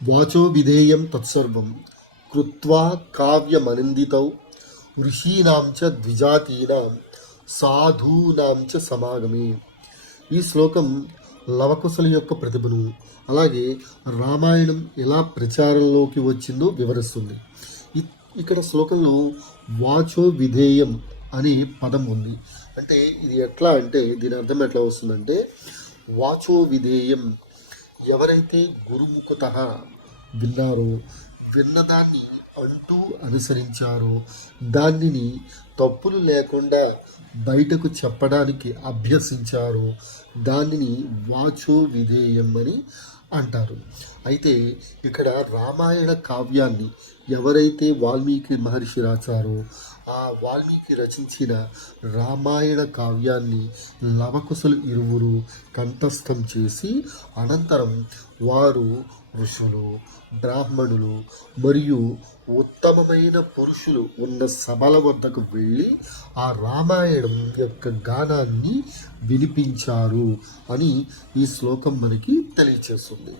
వాచో విధేయం తత్సర్వం కృత్వా కావ్యమనందితౌ ఋషీణాం చ ద్విజాతీనాం సాధూనాం చ సమాగమే. ఈ శ్లోకం లవకుశల యొక్క ప్రతిభను, అలాగే రామాయణం ఎలా ప్రచారంలోకి వచ్చిందో వివరిస్తుంది. ఇక్కడ శ్లోకంలో వాచో విధేయం అనే పదం ఉంది. అంటే ఇది ఎట్లా అంటే, దీని అర్థం ఎట్లా వస్తుందంటే, వాచో విధేయం, ఎవరైతే గురుముఖత విన్నారో, విన్నదాన్ని అంటూ అనుసరించారో, దానిని తప్పులు లేకుండా బయటకు చెప్పడానికి అభ్యసించారో, దానిని వాచో విధేయం అని అంటారు. అయితే ఇక్కడ రామాయణ కావ్యాన్ని ఎవరైతే వాల్మీకి మహర్షి రాశారో, ఆ వాల్మీకి రచించిన రామాయణ కావ్యాన్ని లవకుశులు ఇరువురు కంఠస్థం చేసి, అనంతరం వారు ఋషులు, బ్రాహ్మణులు మరియు ఉత్తమమైన పురుషులు ఉన్న సభల వద్దకు వెళ్ళి ఆ రామాయణం యొక్క గానాన్ని వినిపించారు అని ఈ శ్లోకం మనకి తెలియచేస్తుంది.